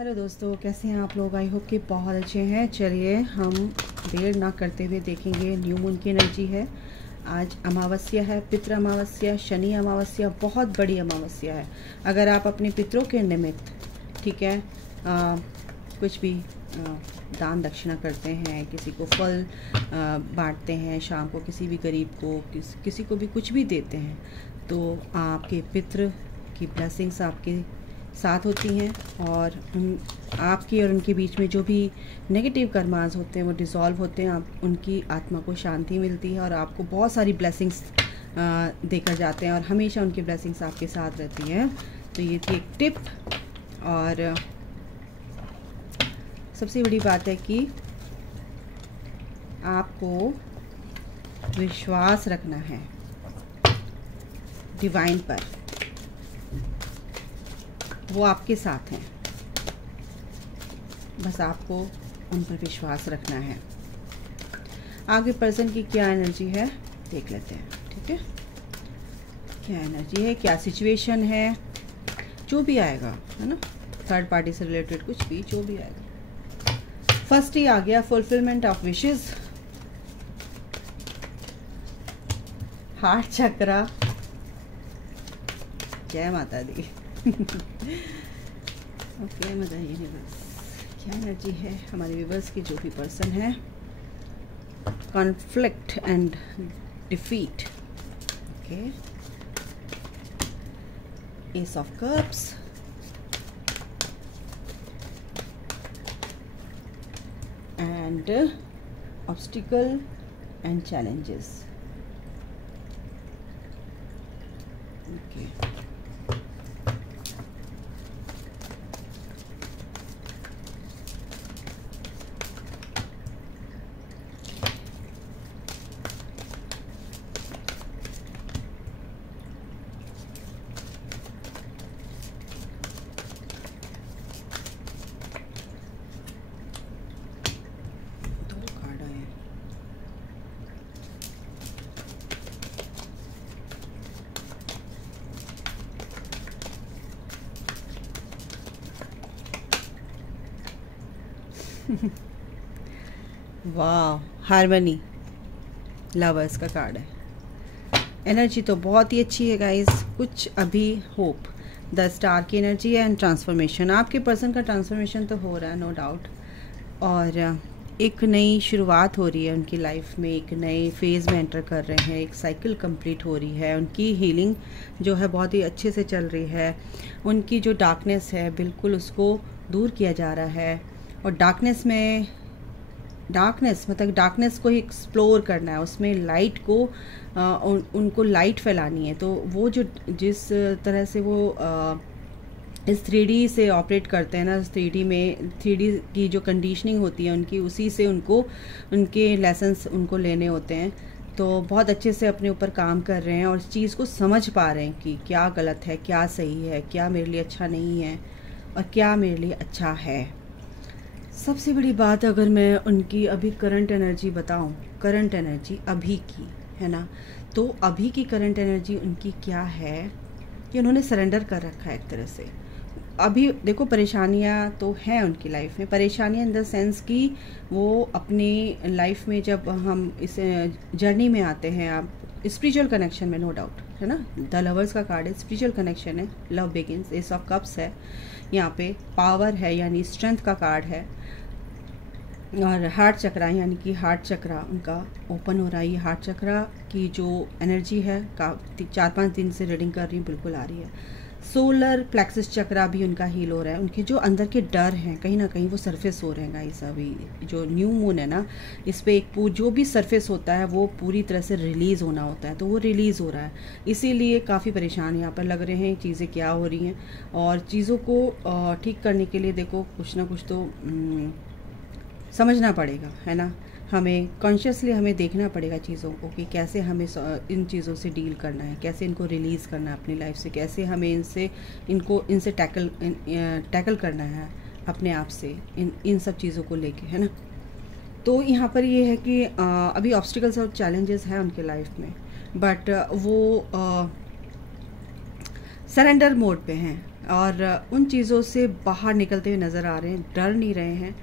Hello दोस्तों, कैसे हैं आप लोग? आई होप कि बहुत अच्छे हैं। चलिए हम देर ना करते हुए देखेंगे। न्यू मून की एनर्जी है। आज अमावस्या है, पितृ अमावस्या, शनि अमावस्या, बहुत बड़ी अमावस्या है। अगर आप अपने पितरों के निमित्त, ठीक है, कुछ भी दान दक्षिणा करते हैं, किसी को फल बांटते हैं, शाम को किसी भी गरीब को, किसी को भी कुछ भी देते हैं, तो आपके पितृ की ब्लेसिंग्स आपके साथ होती हैं और आपकी और उनके बीच में जो भी नेगेटिव कर्मास होते हैं वो डिसॉल्व होते हैं। आप उनकी आत्मा को शांति मिलती है और आपको बहुत सारी ब्लेसिंग्स देकर जाते हैं और हमेशा उनकी ब्लेसिंग्स आपके साथ रहती हैं। तो ये थी एक टिप। और सबसे बड़ी बात है कि आपको विश्वास रखना है डिवाइन पर, वो आपके साथ हैं, बस आपको उन पर विश्वास रखना है। आगे पर्सन की क्या एनर्जी है देख लेते हैं, ठीक है? क्या एनर्जी है, क्या सिचुएशन है, जो भी आएगा, है ना, थर्ड पार्टी से रिलेटेड कुछ भी, जो भी आएगा। फर्स्ट ही आ गया फुलफिलमेंट ऑफ विशेस, हार्ट चक्रा, जय माता दी। ओके, मजा ये नहीं, बस क्या एनर्जी है हमारे व्यूअर्स की, जो भी पर्सन है। Conflict and defeat, okay. S of cups, and obstacle and challenges, okay. वाह, हार्मनी, लवर्स का कार्ड है। एनर्जी तो बहुत ही अच्छी है गाइस। कुछ अभी होप, द स्टार की एनर्जी है एंड ट्रांसफॉर्मेशन। आपके पर्सन का ट्रांसफॉर्मेशन तो हो रहा है, नो डाउट, और एक नई शुरुआत हो रही है उनकी लाइफ में, एक नए फेज़ में एंटर कर रहे हैं, एक साइकिल कंप्लीट हो रही है। उनकी हीलिंग जो है बहुत ही अच्छे से चल रही है। उनकी जो डार्कनेस है बिल्कुल उसको दूर किया जा रहा है, और डार्कनेस मतलब डार्कनेस को ही एक्सप्लोर करना है, उसमें लाइट को उनको लाइट फैलानी है। तो वो जो जिस तरह से वो इस 3D से ऑपरेट करते हैं ना, 3D में 3D की जो कंडीशनिंग होती है उनकी, उसी से उनको उनके लेसन्स उनको लेने होते हैं। तो बहुत अच्छे से अपने ऊपर काम कर रहे हैं और इस चीज़ को समझ पा रहे हैं कि क्या गलत है, क्या सही है, क्या मेरे लिए अच्छा नहीं है और क्या मेरे लिए अच्छा है। सबसे बड़ी बात, अगर मैं उनकी अभी करंट एनर्जी बताऊं, करंट एनर्जी अभी की है ना, तो अभी की करंट एनर्जी उनकी क्या है कि उन्होंने सरेंडर कर रखा है एक तरह से। अभी देखो, परेशानियां तो हैं उनकी लाइफ में, परेशानियां इन द सेंस कि वो अपनी लाइफ में जब हम इस जर्नी में आते हैं, आप स्पिरिचुअल कनेक्शन में, नो डाउट, है ना। द लवर्स का कार्ड है, स्पिरिचुअल कनेक्शन है, love begins, S of cups है, यहाँ पे पावर है यानी स्ट्रेंथ का कार्ड है, और हार्ट चक्रा यानी कि हार्ट चक्रा उनका ओपन हो रहा है। ये हार्ट चक्रा की जो एनर्जी है 4-5 दिन से रीडिंग कर रही हूँ, बिल्कुल आ रही है। सोलर प्लेक्सस चक्रा भी उनका हील हो रहा है। उनके जो अंदर के डर हैं कहीं ना कहीं वो सरफेस हो रहे हैं गाइस। अभी जो न्यू मून है ना, इस पर एक जो भी सरफेस होता है वो पूरी तरह से रिलीज़ होना होता है, तो वो रिलीज़ हो रहा है। इसीलिए काफ़ी परेशान यहाँ पर लग रहे हैं, चीज़ें क्या हो रही हैं, और चीज़ों को ठीक करने के लिए देखो कुछ ना कुछ तो समझना पड़ेगा, है ना। हमें कॉन्शियसली हमें देखना पड़ेगा चीज़ों को कि कैसे हमें इन चीज़ों से डील करना है, कैसे इनको रिलीज़ करना है अपनी लाइफ से, कैसे हमें इनसे टैकल करना है अपने आप से, इन सब चीज़ों को लेके, है ना। तो यहाँ पर ये है कि अभी ऑब्स्टिकल्स और चैलेंजेस हैं उनके लाइफ में, बट वो सरेंडर मोड पे हैं। और उन चीज़ों से बाहर निकलते हुए नज़र आ रहे हैं, डर नहीं रहे हैं।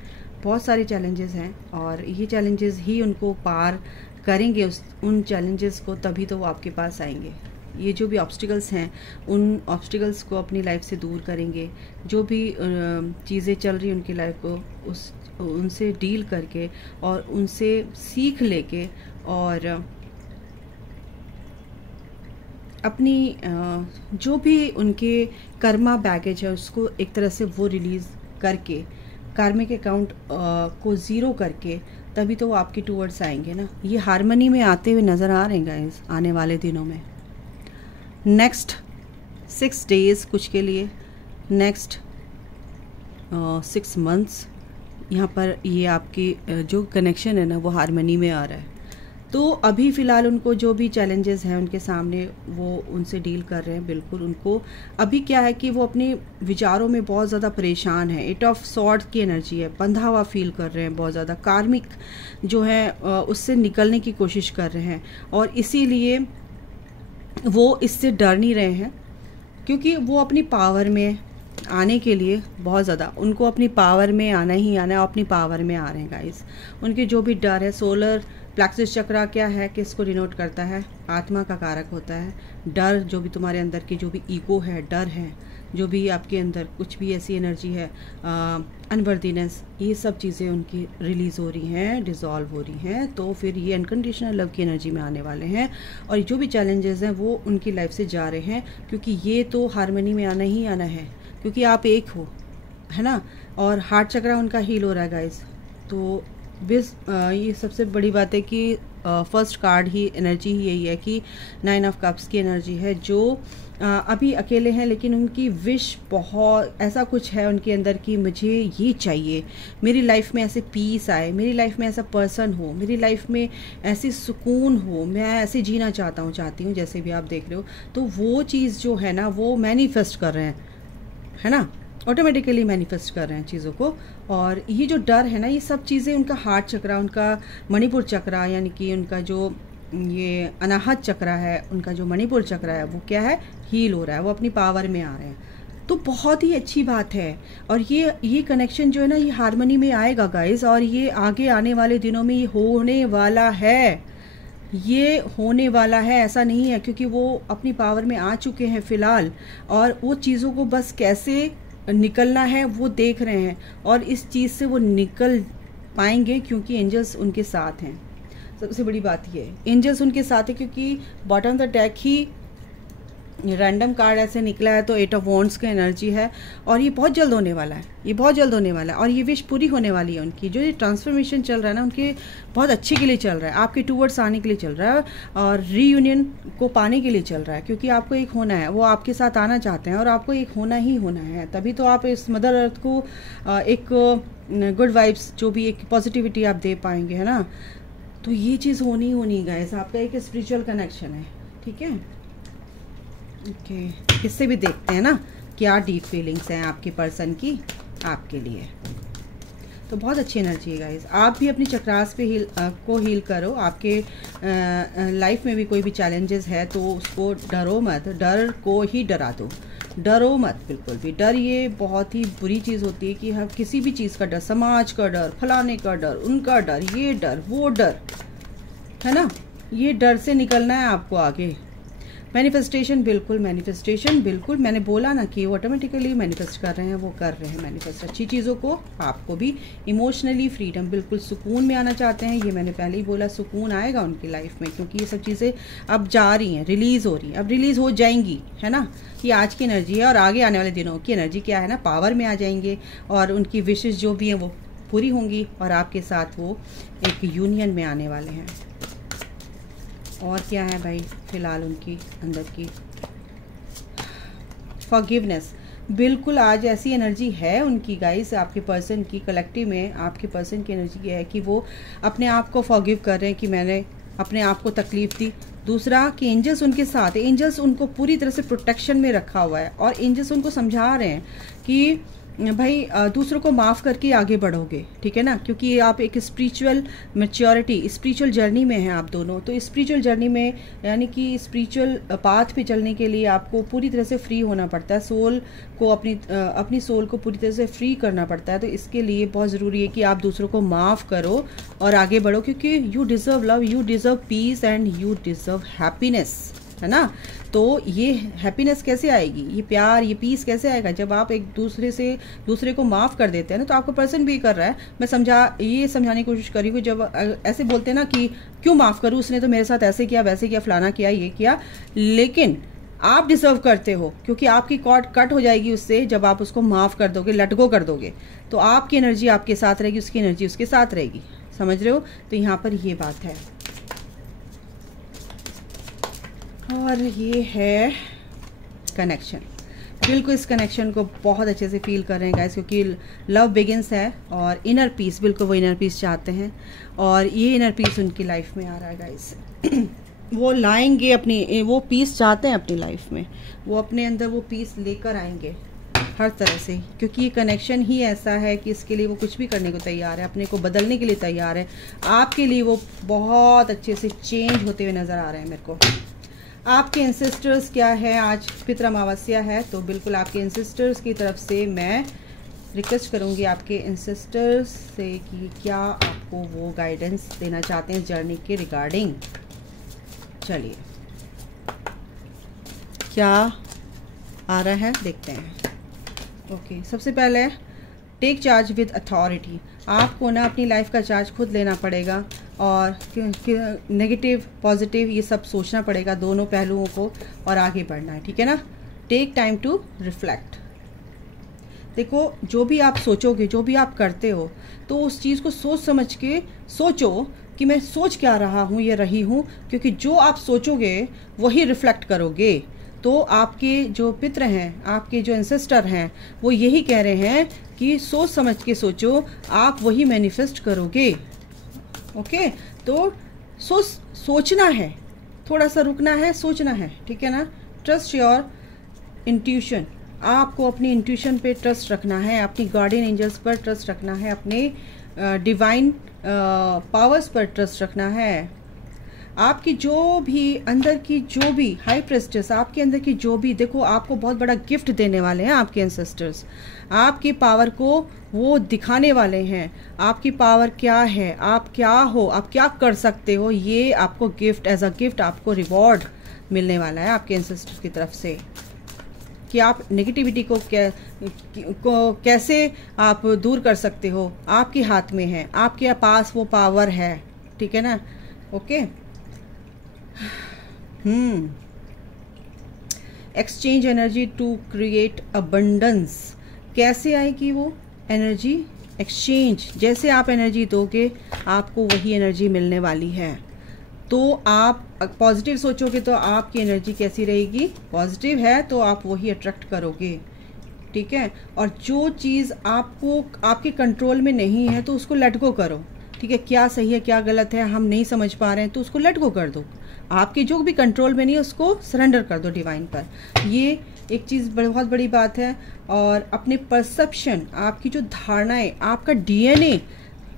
बहुत सारे चैलेंजेस हैं और ये चैलेंजेस ही उनको पार करेंगे, उन चैलेंजेस को, तभी तो वो आपके पास आएंगे। ये जो भी ऑब्स्टिकल्स हैं उन ऑब्स्टिकल्स को अपनी लाइफ से दूर करेंगे। जो भी चीज़ें चल रही हैं उनकी लाइफ को उनसे डील करके और उनसे सीख लेके और अपनी जो भी उनके कर्मा बैगेज है उसको एक तरह से वो रिलीज़ करके, कार्मिक अकाउंट को ज़ीरो करके, तभी तो वो आपके टूवर्ड्स आएंगे ना। ये हारमनी में आते हुए नज़र आ रहे हैं गाइस आने वाले दिनों में। नेक्स्ट 6 डेज़ कुछ के लिए, नेक्स्ट 6 मंथ्स यहाँ पर ये आपकी जो कनेक्शन है ना वो हारमनी में आ रहा है। तो अभी फ़िलहाल उनको जो भी चैलेंजेस हैं उनके सामने वो उनसे डील कर रहे हैं। बिल्कुल उनको अभी क्या है कि वो अपने विचारों में बहुत ज़्यादा परेशान है। 8 ऑफ सॉर्ड्स की एनर्जी है, बंधा हुआ फील कर रहे हैं, बहुत ज़्यादा कार्मिक जो है उससे निकलने की कोशिश कर रहे हैं और इसीलिए वो इससे डर नहीं रहे हैं, क्योंकि वो अपनी पावर में आने के लिए बहुत ज़्यादा उनको अपनी पावर में आना ही आना है, अपनी पावर में आ रहे हैं गाइस। उनके जो भी डर है, सोलर प्लेक्सस चक्रा क्या है, किसको डिनोट करता है, आत्मा का कारक होता है। डर जो भी तुम्हारे अंदर की जो भी ईगो है, डर है, जो भी आपके अंदर कुछ भी ऐसी एनर्जी है, अनवर्दीनेस, ये सब चीज़ें उनकी रिलीज़ हो रही हैं, डिज़ोल्व हो रही हैं। तो फिर ये अनकंडीशनल लव की एनर्जी में आने वाले हैं और जो भी चैलेंजेस हैं वो उनकी लाइफ से जा रहे हैं, क्योंकि ये तो हारमनी में आना ही आना है, क्योंकि आप एक हो, है ना। और हार्ट चक्रा उनका हील हो रहा है गाइस। तो ये सबसे बड़ी बात है कि फर्स्ट कार्ड ही एनर्जी ही यही है कि 9 ऑफ कप्स की एनर्जी है, जो अभी अकेले हैं लेकिन उनकी विश बहुत ऐसा कुछ है उनके अंदर कि मुझे ये चाहिए, मेरी लाइफ में ऐसे पीस आए, मेरी लाइफ में ऐसा पर्सन हो, मेरी लाइफ में ऐसी सुकून हो, मैं ऐसे जीना चाहती हूँ जैसे भी आप देख रहे हो। तो वो चीज़ जो है ना वो मैनिफेस्ट कर रहे हैं, है ना, ऑटोमेटिकली मैनिफेस्ट कर रहे हैं चीज़ों को। और ये जो डर है ना, ये सब चीज़ें उनका हार्ट चक्रा, उनका मणिपुर चक्रा, यानी कि उनका जो ये अनाहत चक्रा है, उनका जो मणिपुर चक्रा है वो क्या है, हील हो रहा है, वो अपनी पावर में आ रहे हैं। तो बहुत ही अच्छी बात है। और ये कनेक्शन जो है ना ये हारमनी में आएगा गाइस, और ये आगे आने वाले दिनों में ये होने वाला है, ये होने वाला है, ऐसा नहीं है, क्योंकि वो अपनी पावर में आ चुके हैं फ़िलहाल और वो चीज़ों को बस कैसे निकलना है वो देख रहे हैं और इस चीज़ से वो निकल पाएंगे क्योंकि एंजल्स उनके साथ हैं। सबसे बड़ी बात ये है, एंजल्स उनके साथ है, क्योंकि bottom the deck he random card ऐसे निकला है। तो 8 ऑफ वॉन्ड्स की एनर्जी है और ये बहुत जल्द होने वाला है, ये बहुत जल्द होने वाला है और ये विश पूरी होने वाली है उनकी। जो ये ट्रांसफॉर्मेशन चल रहा है ना उनके बहुत अच्छे के लिए चल रहा है, आपके टूवर्ड्स आने के लिए चल रहा है और रीयूनियन को पाने के लिए चल रहा है, क्योंकि आपको एक होना है, वो आपके साथ आना चाहते हैं और आपको एक होना ही होना है। तभी तो आप इस मदर अर्थ को एक गुड वाइब्स, जो भी एक पॉजिटिविटी आप दे पाएंगे, है ना। तो ये चीज़ होनी गाइस, आपका एक स्पिरिचुअल कनेक्शन है, ठीक है। ओके, इससे भी देखते हैं ना क्या डीप फीलिंग्स हैं आपके पर्सन की आपके लिए। तो बहुत अच्छी एनर्जी है गाइस। आप भी अपनी चक्रास पे हील करो। आपके लाइफ में भी कोई भी चैलेंजेस है तो उसको डरो मत, डर को ही डरा दो, डरो मत बिल्कुल भी। डर ये बहुत ही बुरी चीज़ होती है कि हम किसी भी चीज़ का डर, समाज का डर, फलाने का डर, उनका डर, ये डर, वो डर, है ना, ये डर से निकलना है आपको आगे। मैनिफेस्टेशन बिल्कुल मैंने बोला ना कि वो ऑटोमेटिकली मैनिफेस्ट कर रहे हैं, वो कर रहे हैं मैनिफेस्ट अच्छी चीज़ों को। आपको भी इमोशनली फ्रीडम, बिल्कुल सुकून में आना चाहते हैं, ये मैंने पहले ही बोला, सुकून आएगा उनकी लाइफ में, क्योंकि ये सब चीज़ें अब जा रही हैं, रिलीज़ हो रही हैं, अब रिलीज़ हो जाएंगी, है ना। ये आज की एनर्जी है और आगे आने वाले दिनों की एनर्जी क्या है ना, पावर में आ जाएंगे और उनकी विशेष जो भी हैं वो पूरी होंगी और आपके साथ वो एक यूनियन में आने वाले हैं। और क्या है भाई फ़िलहाल उनकी अंदर की फॉरगिवनेस, बिल्कुल आज ऐसी एनर्जी है उनकी गाइस, आपके पर्सन की कलेक्टिव में आपके पर्सन की एनर्जी ये है कि वो अपने आप को फॉरगिव कर रहे हैं कि मैंने अपने आप को तकलीफ़ दी। दूसरा कि एंजल्स उनके साथ है, एंजल्स उनको पूरी तरह से प्रोटेक्शन में रखा हुआ है और एंजल्स उनको समझा रहे हैं कि भाई दूसरों को माफ़ करके आगे बढ़ोगे, ठीक है ना, क्योंकि आप एक स्पिरिचुअल मैच्योरिटी, स्पिरिचुअल जर्नी में हैं आप दोनों। तो स्पिरिचुअल जर्नी में यानी कि स्पिरिचुअल पाथ पे चलने के लिए आपको पूरी तरह से फ्री होना पड़ता है, सोल को अपनी सोल को पूरी तरह से फ्री करना पड़ता है। तो इसके लिए बहुत ज़रूरी है कि आप दूसरों को माफ़ करो और आगे बढ़ो, क्योंकि you deserve love, you deserve peace and you deserve happiness, है ना। तो ये हैप्पीनेस कैसे आएगी, ये प्यार, ये पीस कैसे आएगा, जब आप एक दूसरे को माफ़ कर देते हैं ना। तो आपको पर्सन भी कर रहा है, मैं ये समझाने की कोशिश करी हूँ, जब ऐसे बोलते हैं ना कि क्यों माफ़ करूँ, उसने तो मेरे साथ ऐसे किया, वैसे किया, फलाना किया, ये किया, लेकिन आप डिजर्व करते हो, क्योंकि आपकी कॉर्ड कट हो जाएगी उससे जब आप उसको माफ़ कर दोगे, लेट गो कर दोगे। तो आपकी एनर्जी आपके साथ रहेगी, उसकी एनर्जी उसके साथ रहेगी, समझ रहे हो। तो यहाँ पर ये बात है। और ये है कनेक्शन, बिल्कुल इस कनेक्शन को बहुत अच्छे से फील कर रहे हैं गाइस, क्योंकि लव बिगिंस है और इनर पीस, बिल्कुल वो इनर पीस चाहते हैं और ये इनर पीस उनकी लाइफ में आ रहा है गाइस। वो लाएंगे अपनी, वो पीस चाहते हैं अपनी लाइफ में, वो अपने अंदर वो पीस लेकर आएंगे हर तरह से, क्योंकि ये कनेक्शन ही ऐसा है कि इसके लिए वो कुछ भी करने को तैयार है, अपने को बदलने के लिए तैयार है। आपके लिए वो बहुत अच्छे से चेंज होते हुए नज़र आ रहे हैं मेरे को। आपके एंसेस्टर्स क्या है, आज पितृ अमावस्या है, तो बिल्कुल आपके एंसेस्टर्स की तरफ से मैं रिक्वेस्ट करूंगी आपके एंसेस्टर्स से कि क्या आपको वो गाइडेंस देना चाहते हैं जर्नी के रिगार्डिंग। चलिए क्या आ रहा है देखते हैं। ओके, सबसे पहले टेक चार्ज विद अथॉरिटी। आपको ना अपनी लाइफ का चार्ज खुद लेना पड़ेगा और नेगेटिव पॉजिटिव ये सब सोचना पड़ेगा, दोनों पहलुओं को, और आगे बढ़ना है, ठीक है ना। Take time to reflect. देखो, जो भी आप सोचोगे, जो भी आप करते हो, तो उस चीज़ को सोच समझ के सोचो कि मैं सोच क्या रहा हूँ या रही हूँ, क्योंकि जो आप सोचोगे वही रिफ्लेक्ट करोगे। तो आपके जो पितृ हैं, आपके जो एंसेस्टर हैं, वो यही कह रहे हैं कि सोच समझ के सोचो, आप वही मैनिफेस्ट करोगे। ओके, तो सोचना है, थोड़ा सा रुकना है, सोचना है, ठीक है ना। ट्रस्ट योर इंट्यूशन, आपको अपनी इंट्यूशन पे ट्रस्ट रखना है, अपनी गार्डियन एंजल्स पर ट्रस्ट रखना है, अपने डिवाइन पावर्स पर ट्रस्ट रखना है। आपकी जो भी अंदर की जो भी हाई प्रेस्टेस, आपके अंदर की जो भी, देखो आपको बहुत बड़ा गिफ्ट देने वाले हैं आपके एंसेस्टर्स, आपकी पावर को वो दिखाने वाले हैं। आपकी पावर क्या है, आप क्या हो, आप क्या कर सकते हो, ये आपको गिफ्ट, एज अ गिफ्ट आपको रिवॉर्ड मिलने वाला है आपके एंसेस्टर्स की तरफ से, कि आप नेगेटिविटी को कैसे आप दूर कर सकते हो, आपके हाथ में है, आपके पास वो पावर है, ठीक है ना। Okay, exchange energy to create abundance. कैसे आएगी वो एनर्जी? एक्सचेंज, जैसे आप एनर्जी दोगे आपको वही एनर्जी मिलने वाली है। तो आप पॉजिटिव सोचोगे तो आपकी एनर्जी कैसी रहेगी, पॉजिटिव है तो आप वही अट्रैक्ट करोगे, ठीक है। और जो चीज़ आपको आपके कंट्रोल में नहीं है तो उसको लेट गो करो, ठीक है। क्या सही है क्या गलत है हम नहीं समझ पा रहे हैं तो उसको लेट गो कर दो। आपके जो भी कंट्रोल में नहीं है उसको सरेंडर कर दो डिवाइन पर। ये एक चीज़ बहुत बड़ी बात है। और अपने परसेप्शन, आपकी जो धारणाएं, आपका डीएनए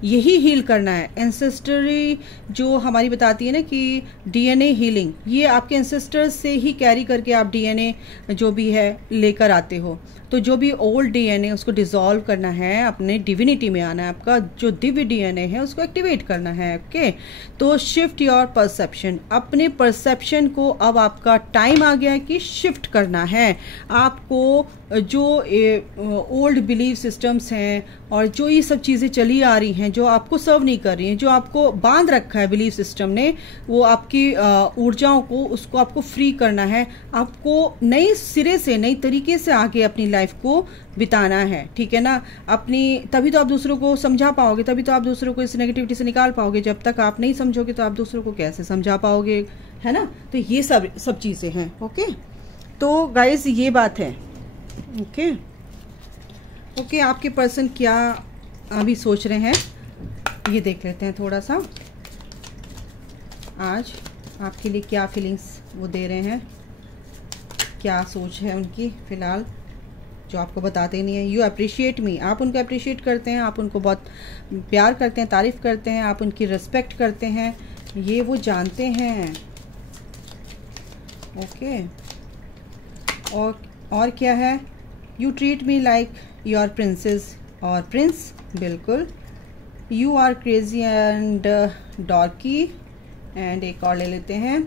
यही हील करना है। एंसेस्टरी जो हमारी बताती है ना कि डीएनए हीलिंग, ये आपके एंसेस्टर्स से ही कैरी करके आप डीएनए जो भी है लेकर आते हो। तो जो भी ओल्ड डीएनए उसको डिसॉल्व करना है, अपने डिविनिटी में आना है, आपका जो दिव्य डीएनए है उसको एक्टिवेट करना है। ओके, तो शिफ्ट योर परसेप्शन, अपने परसेप्शन को अब आपका टाइम आ गया है कि शिफ्ट करना है। आपको जो ओल्ड बिलीफ सिस्टम्स हैं और जो ये सब चीज़ें चली आ रही हैं जो आपको सर्व नहीं कर रही हैं, जो आपको बांध रखा है बिलीफ सिस्टम ने, वो आपकी ऊर्जाओं को, उसको आपको फ्री करना है। आपको नए सिरे से, नई तरीके से आगे अपनी लाइफ को बिताना है, ठीक है ना। अपनी, तभी तो आप दूसरों को समझा पाओगे, तभी तो आप दूसरों को इस नेगेटिविटी से निकाल पाओगे। जब तक आप नहीं समझोगे तो आप दूसरों को कैसे समझा पाओगे, है ना। तो ये सब चीज़ें हैं। ओके, तो गाइस ये बात है। ओके, आपके पर्सन क्या अभी सोच रहे हैं ये देख लेते हैं थोड़ा सा। आज आपके लिए क्या फीलिंग्स वो दे रहे हैं, क्या सोच है उनकी फिलहाल। जो आपको बताते नहीं हैं। यू अप्रिशिएट मी, आप उनको अप्रिशिएट करते हैं, आप उनको बहुत प्यार करते हैं, तारीफ़ करते हैं, आप उनकी रिस्पेक्ट करते हैं, ये वो जानते हैं। ओके, और क्या है, you treat me like your princess और प्रिंस, बिल्कुल। You are crazy and dorky, and एक और ले लेते हैं,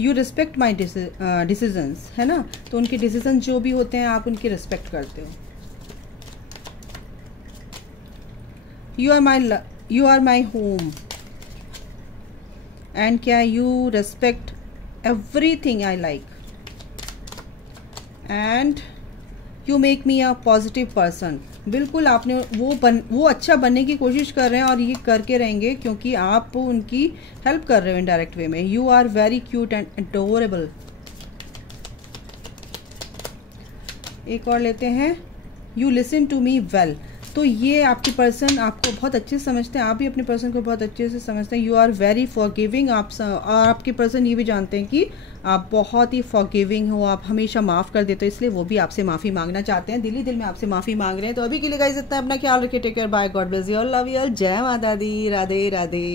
यू रिस्पेक्ट माई डिसीजंस, है ना, तो उनके डिसीजन जो भी होते हैं आप उनकी रिस्पेक्ट करते हो। You are my home, and क्या, you respect everything I like, and you make me a positive person. बिल्कुल, आपने वो अच्छा बनने की कोशिश कर रहे हैं और ये करके रहेंगे क्योंकि आप उनकी हेल्प कर रहे हो इनडायरेक्ट वे में। You are very cute and adorable. एक और लेते हैं, you listen to me well, तो ये आपके पर्सन आपको बहुत अच्छे से समझते हैं, आप भी अपने पर्सन को बहुत अच्छे से समझते हैं। यू आर वेरी फॉरगिविंग, आपके पर्सन ये भी जानते हैं कि आप बहुत ही फॉरगिविंग हो, आप हमेशा माफ़ कर देते हो, इसलिए वो भी आपसे माफ़ी मांगना चाहते हैं, दिल ही दिल में आपसे माफ़ी मांग रहे हैं। तो अभी के लिए गाइस इतना, अपना ख्याल रखिए, take care, bye, God bless you all, love you all, जय माता दी, राधे राधे।